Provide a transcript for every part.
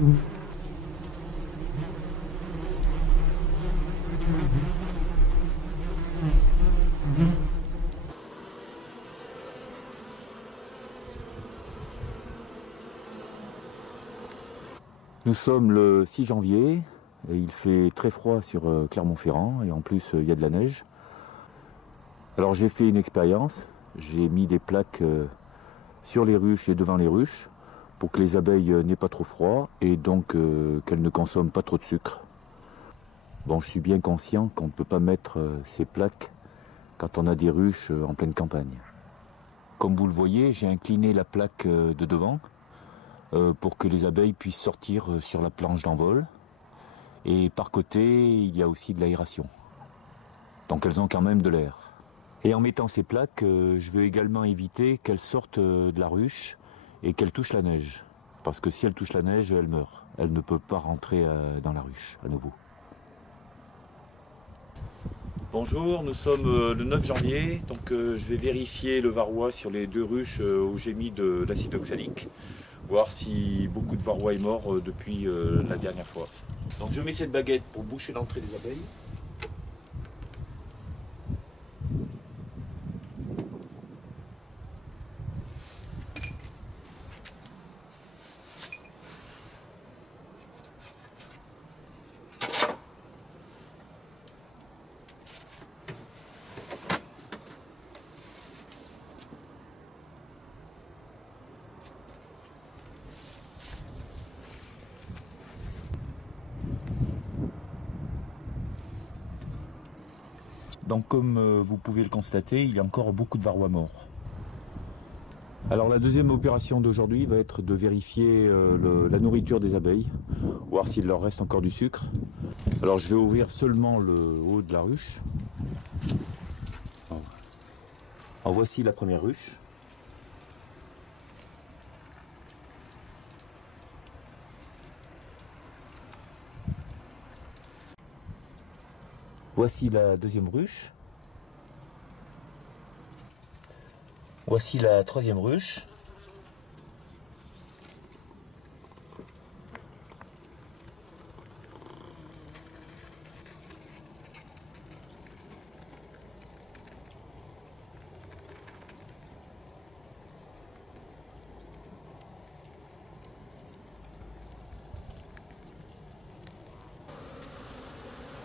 Nous sommes le 6 janvier et il fait très froid sur Clermont-Ferrand et en plus il y a de la neige. Alors j'ai fait une expérience, j'ai mis des plaques sur les ruches et devant les ruches pour que les abeilles n'aient pas trop froid et donc qu'elles ne consomment pas trop de sucre. Bon, je suis bien conscient qu'on ne peut pas mettre ces plaques quand on a des ruches en pleine campagne. Comme vous le voyez, j'ai incliné la plaque de devant pour que les abeilles puissent sortir sur la planche d'envol. Et par côté, il y a aussi de l'aération. Donc elles ont quand même de l'air. Et en mettant ces plaques, je veux également éviter qu'elles sortent de la ruche et qu'elles touchent la neige. Parce que si elles touchent la neige, elles meurent. Elles ne peuvent pas rentrer dans la ruche à nouveau. Bonjour, nous sommes le 9 janvier, donc je vais vérifier le varroa sur les deux ruches où j'ai mis de l'acide oxalique, voir si beaucoup de varroa est mort depuis la dernière fois. Donc je mets cette baguette pour boucher l'entrée des abeilles. Donc comme vous pouvez le constater, il y a encore beaucoup de varroa morts. Alors la deuxième opération d'aujourd'hui va être de vérifier la nourriture des abeilles, voir s'il leur reste encore du sucre. Alors je vais ouvrir seulement le haut de la ruche. En voici la première ruche. Voici la deuxième ruche. Voici la troisième ruche.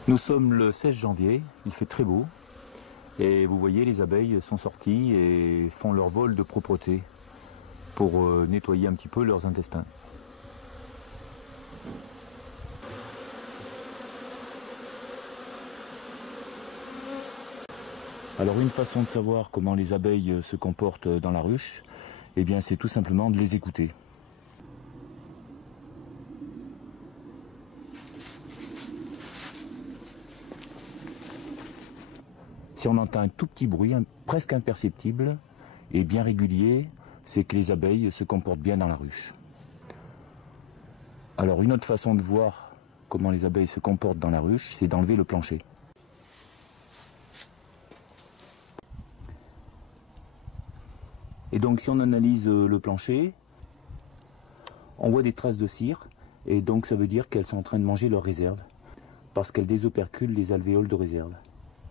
Nous sommes le 16 janvier, il fait très beau. Et vous voyez, les abeilles sont sorties et font leur vol de propreté pour nettoyer un petit peu leurs intestins. Alors une façon de savoir comment les abeilles se comportent dans la ruche, eh bien c'est tout simplement de les écouter. Si on entend un tout petit bruit, presque imperceptible et bien régulier, c'est que les abeilles se comportent bien dans la ruche. Alors une autre façon de voir comment les abeilles se comportent dans la ruche, c'est d'enlever le plancher. Et donc si on analyse le plancher, on voit des traces de cire, et donc ça veut dire qu'elles sont en train de manger leurs réserves, parce qu'elles désoperculent les alvéoles de réserve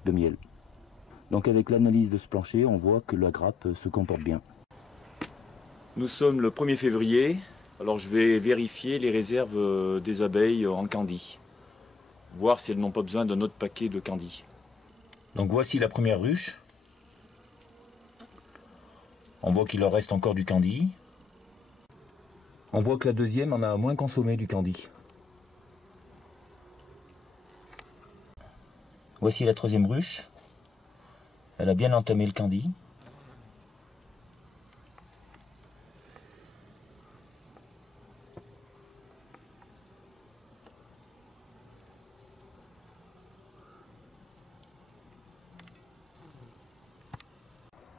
de miel. Donc avec l'analyse de ce plancher, on voit que la grappe se comporte bien. Nous sommes le 1er février, alors je vais vérifier les réserves des abeilles en candy. Voir si elles n'ont pas besoin d'un autre paquet de candy. Donc voici la première ruche. On voit qu'il leur reste encore du candy. On voit que la deuxième en a moins consommé du candy. Voici la troisième ruche. Elle a bien entamé le candy.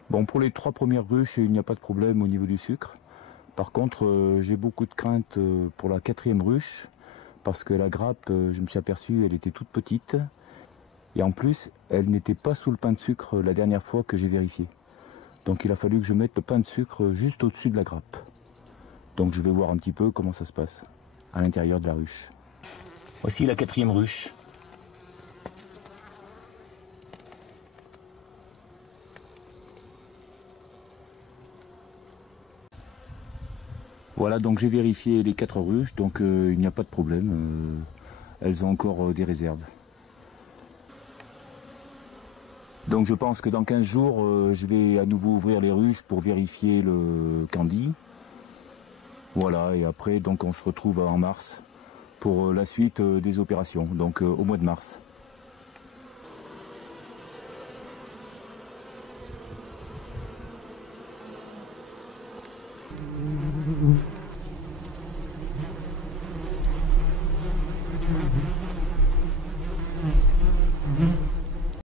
Bon, pour les 3 premières ruches, il n'y a pas de problème au niveau du sucre. Par contre, j'ai beaucoup de crainte pour la 4e ruche, parce que la grappe, je me suis aperçu, elle était toute petite. Et en plus, elle n'était pas sous le pain de sucre la dernière fois que j'ai vérifié. Donc il a fallu que je mette le pain de sucre juste au-dessus de la grappe. Donc je vais voir un petit peu comment ça se passe. à l'intérieur de la ruche. Voici la 4e ruche. Voilà, donc j'ai vérifié les 4 ruches, donc il n'y a pas de problème. Elles ont encore des réserves. Donc je pense que dans 15 jours, je vais à nouveau ouvrir les ruches pour vérifier le candy. Voilà, et après donc on se retrouve en mars pour la suite des opérations, donc au mois de mars.